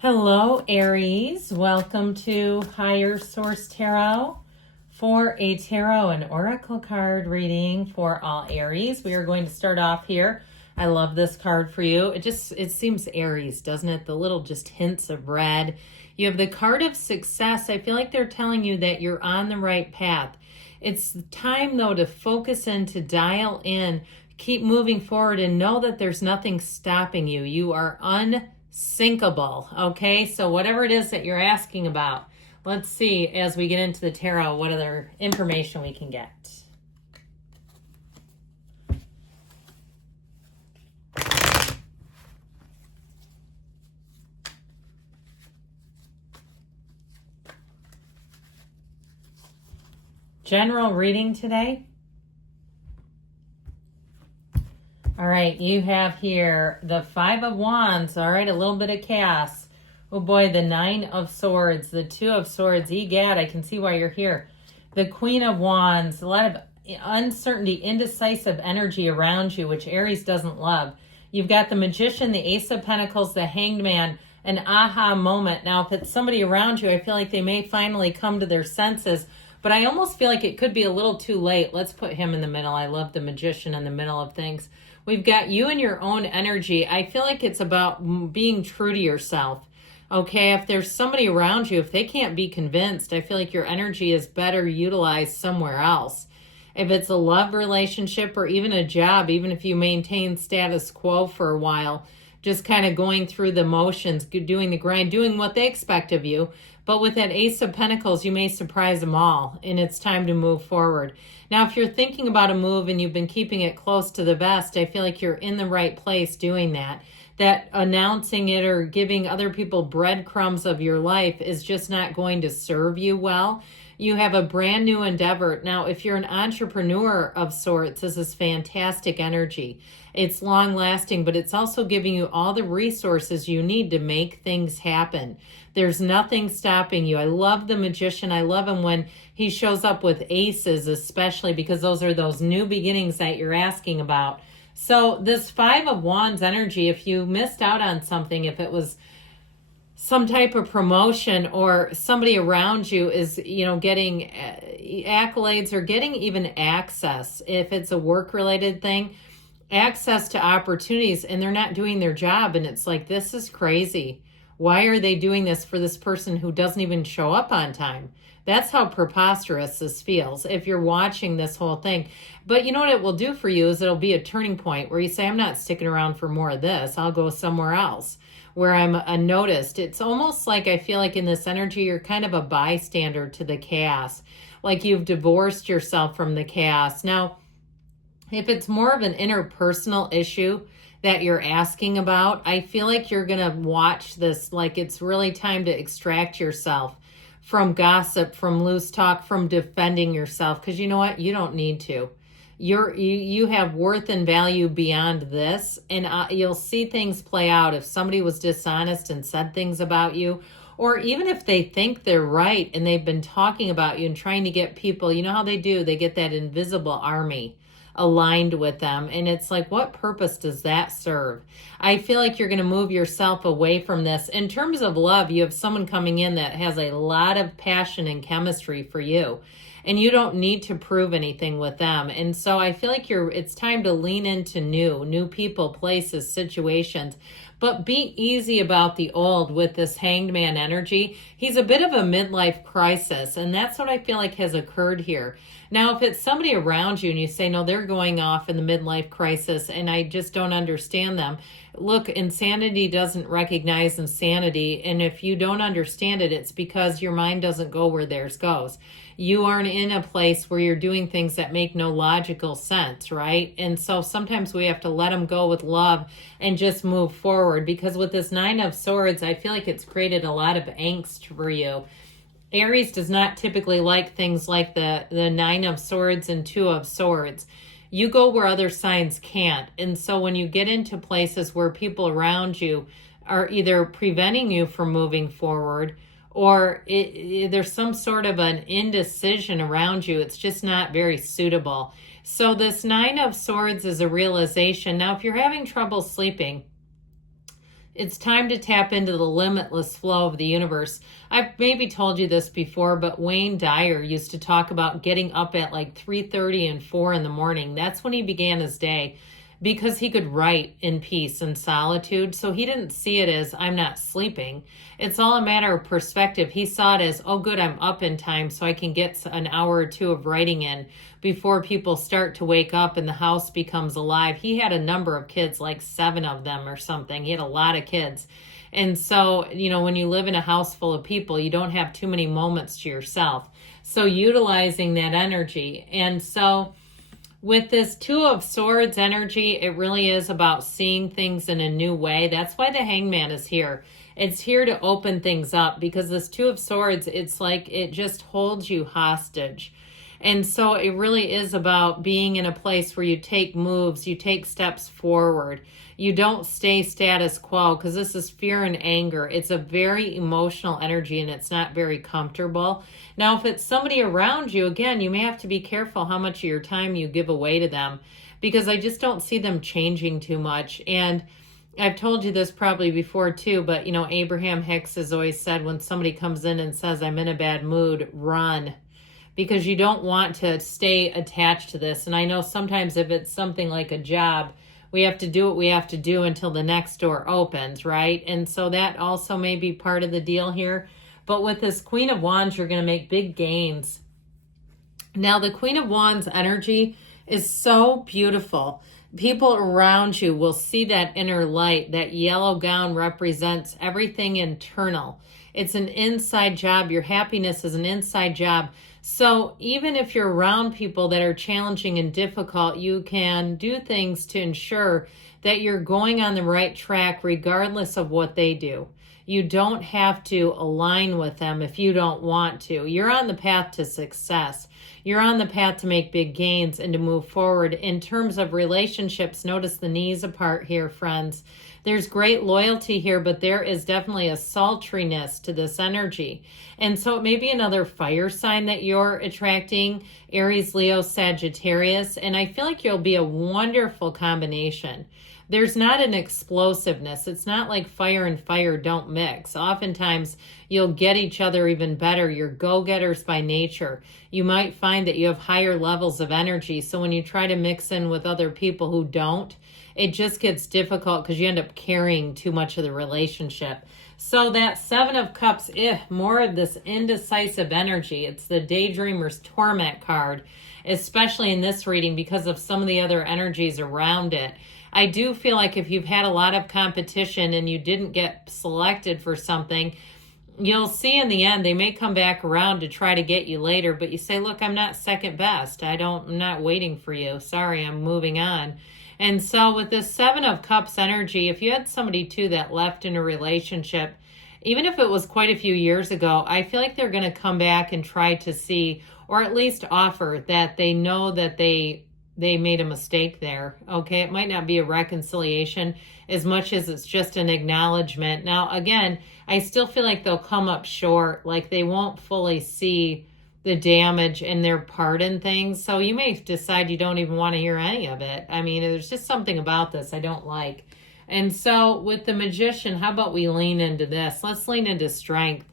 Hello, Aries. Welcome to Higher Source Tarot for a tarot and oracle card reading for all Aries. We are going to start off here. I love this card for you. It seems Aries, doesn't it? The little just hints of red. You have the card of success. I feel like they're telling you that you're on the right path. It's time, though, to focus in, to dial in, keep moving forward, and know that there's nothing stopping you. You are unsinkable, okay? So whatever it is that you're asking about, let's see as we get into the tarot what other information we can get. General reading today. All right, you have here the Five of Wands. All right, a little bit of chaos. Oh boy, the Nine of Swords, the Two of Swords. Egad, I can see why you're here. The Queen of Wands, a lot of uncertainty, indecisive energy around you, which Aries doesn't love. You've got the Magician, the Ace of Pentacles, the Hanged Man, an aha moment. Now, if it's somebody around you, I feel like they may finally come to their senses, but I almost feel like it could be a little too late. Let's put him in the middle. I love the Magician in the middle of things. We've got you and your own energy. I feel like it's about being true to yourself. Okay, if there's somebody around you, if they can't be convinced, I feel like your energy is better utilized somewhere else. If it's a love relationship or even a job, even if you maintain status quo for a while, just kind of going through the motions, doing the grind, doing what they expect of you. But with that Ace of Pentacles, you may surprise them all, and it's time to move forward. Now, if you're thinking about a move and you've been keeping it close to the vest, I feel like you're in the right place doing that. That announcing it or giving other people breadcrumbs of your life is just not going to serve you well. You have a brand new endeavor. Now, if you're an entrepreneur of sorts, this is fantastic energy. It's long lasting, but it's also giving you all the resources you need to make things happen. There's nothing stopping you. I love the Magician. I love him when he shows up with aces, especially because those are those new beginnings that you're asking about. So this Five of Wands energy, if you missed out on something, if it was some type of promotion or somebody around you is, getting accolades or getting even access, if it's a work-related thing, access to opportunities, and they're not doing their job, and it's like, this is crazy. Why are they doing this for this person who doesn't even show up on time? That's how preposterous this feels if you're watching this whole thing. But you know what it will do for you is it'll be a turning point where you say, I'm not sticking around for more of this. I'll go somewhere else where I'm unnoticed. It's almost like I feel like in this energy, you're kind of a bystander to the chaos. Like you've divorced yourself from the chaos. Now, if it's more of an interpersonal issue that you're asking about, I feel like you're going to watch this like it's really time to extract yourself from gossip, from loose talk, from defending yourself. Because you know what? You don't need to. You have worth and value beyond this. And you'll see things play out. If somebody was dishonest and said things about you, or even if they think they're right and they've been talking about you and trying to get people, you know how they do? They get that invisible army aligned with them. And it's like, what purpose does that serve? I feel like you're going to move yourself away from this. In terms of love, you have someone coming in that has a lot of passion and chemistry for you. And you don't need to prove anything with them. And so I feel like it's time to lean into new people, places, situations. But be easy about the old with this Hanged Man energy. He's a bit of a midlife crisis, and that's what I feel like has occurred here. Now, if it's somebody around you and you say, no, they're going off in the midlife crisis and I just don't understand them. Look, insanity doesn't recognize insanity. And if you don't understand it, it's because your mind doesn't go where theirs goes. You aren't in a place where you're doing things that make no logical sense, right? And so sometimes we have to let them go with love and just move forward, because with this Nine of Swords, I feel like it's created a lot of angst for you. Aries does not typically like things like the Nine of Swords and Two of Swords. You go where other signs can't. And so when you get into places where people around you are either preventing you from moving forward, or there's some sort of an indecision around you, it's just not very suitable. So this Nine of Swords is a realization. Now, if you're having trouble sleeping, It's time to tap into the limitless flow of the universe. I've maybe told you this before, but Wayne Dyer used to talk about getting up at like 3:30 and 4 in the morning. That's when he began his day, because he could write in peace and solitude. So he didn't see it as, I'm not sleeping. It's all a matter of perspective. He saw it as, oh good, I'm up in time so I can get an hour or two of writing in before people start to wake up and the house becomes alive. He had a number of kids, like 7 of them or something. He had a lot of kids. And so, you know, when you live in a house full of people, you don't have too many moments to yourself. So utilizing that energy. And so with this Two of Swords energy, it really is about seeing things in a new way. That's why the Hangman is here. It's here to open things up, because this Two of Swords, it's like it just holds you hostage. And so it really is about being in a place where you take moves, you take steps forward. You don't stay status quo, because this is fear and anger. It's a very emotional energy and it's not very comfortable. Now, if it's somebody around you, again, you may have to be careful how much of your time you give away to them, because I just don't see them changing too much. And I've told you this probably before too, but you know, Abraham Hicks has always said, when somebody comes in and says, I'm in a bad mood, run. Because you don't want to stay attached to this. And I know sometimes if it's something like a job, we have to do what we have to do until the next door opens, right? And so that also may be part of the deal here. But with this Queen of Wands, you're going to make big gains. Now, the Queen of Wands energy is so beautiful. People around you will see that inner light. That yellow gown represents everything internal. It's an inside job. Your happiness is an inside job. So even if you're around people that are challenging and difficult, you can do things to ensure that you're going on the right track regardless of what they do. You don't have to align with them if you don't want to. You're on the path to success. You're on the path to make big gains and to move forward. In terms of relationships, notice the knees apart here, friends. There's great loyalty here, but there is definitely a sultriness to this energy. And so it may be another fire sign that you're attracting, Aries, Leo, Sagittarius, and I feel like you'll be a wonderful combination. There's not an explosiveness. It's not like fire and fire don't mix. Oftentimes, you'll get each other even better. You're go-getters by nature. You might find that you have higher levels of energy, so when you try to mix in with other people who don't, it just gets difficult because you end up carrying too much of the relationship. So that Seven of Cups, more of this indecisive energy. It's the Daydreamer's Torment card, especially in this reading because of some of the other energies around it. I do feel like if you've had a lot of competition and you didn't get selected for something, you'll see in the end they may come back around to try to get you later, but you say, look, I'm not second best. I'm not waiting for you. Sorry, I'm moving on. And so with this Seven of Cups energy, if you had somebody too that left in a relationship, even if it was quite a few years ago, I feel like they're going to come back and try to see, or at least offer that they know that they made a mistake there. Okay, it might not be a reconciliation as much as it's just an acknowledgement. Now, again, I still feel like they'll come up short, like they won't fully see the damage and their part in things. So you may decide you don't even want to hear any of it. I mean, there's just something about this I don't like. And so with the Magician, how about we lean into this? Let's lean into strength.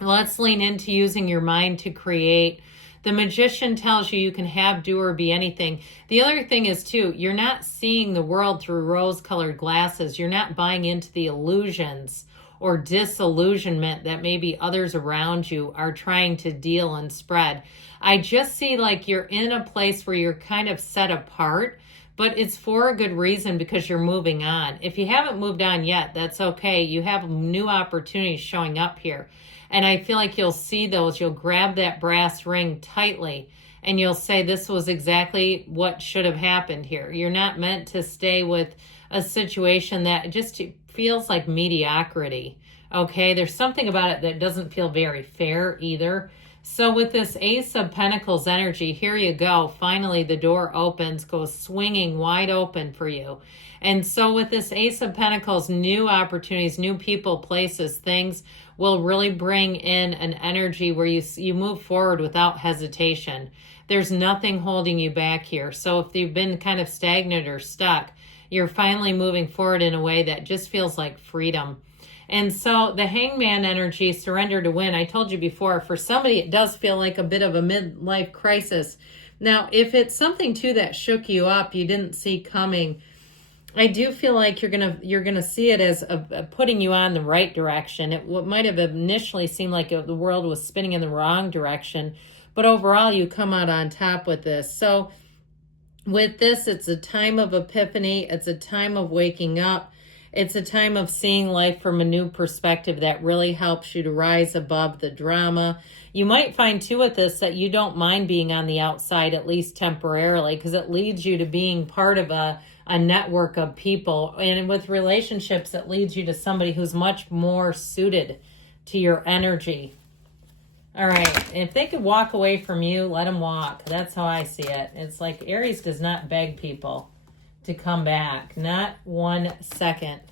Let's lean into using your mind to create. The Magician tells you can have, do, or be anything. The other thing is, too, you're not seeing the world through rose-colored glasses. You're not buying into the illusions or disillusionment that maybe others around you are trying to deal and spread. I just see like you're in a place where you're kind of set apart, but it's for a good reason because you're moving on. If you haven't moved on yet, that's okay. You have new opportunities showing up here. And I feel like you'll see those. You'll grab that brass ring tightly and you'll say, this was exactly what should have happened here. You're not meant to stay with a situation that just feels like mediocrity. Okay, there's something about it that doesn't feel very fair either. So with this Ace of Pentacles energy, here you go. Finally, the door opens, goes swinging wide open for you. And so with this Ace of Pentacles, new opportunities, new people, places, things will really bring in an energy where you move forward without hesitation. There's nothing holding you back here. So if you've been kind of stagnant or stuck, You're finally moving forward in a way that just feels like freedom. And so the Hangman energy, surrender to win. I told you before, for somebody, it does feel like a bit of a midlife crisis. Now, if it's something too that shook you up, you didn't see coming, I do feel like you're gonna see it as putting you on the right direction. What might have initially seemed like the world was spinning in the wrong direction, but overall you come out on top with this. So with this, it's a time of epiphany. It's a time of waking up. It's a time of seeing life from a new perspective that really helps you to rise above the drama. You might find too with this that you don't mind being on the outside, at least temporarily, because it leads you to being part of a network of people. And with relationships, it leads you to somebody who's much more suited to your energy. All right, if they could walk away from you, let them walk. That's how I see it. It's like Aries does not beg people to come back. Not 1 second.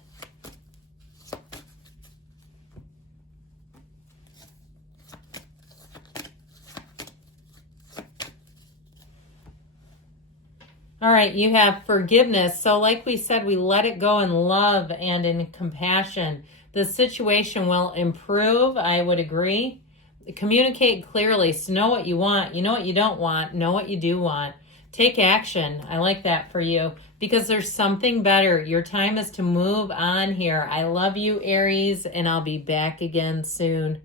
All right, you have forgiveness. So like we said, we let it go in love and in compassion. The situation will improve, I would agree. Communicate clearly. So know what you want. You know what you don't want. Know what you do want. Take action. I like that for you because there's something better. Your time is to move on here. I love you, Aries, and I'll be back again soon.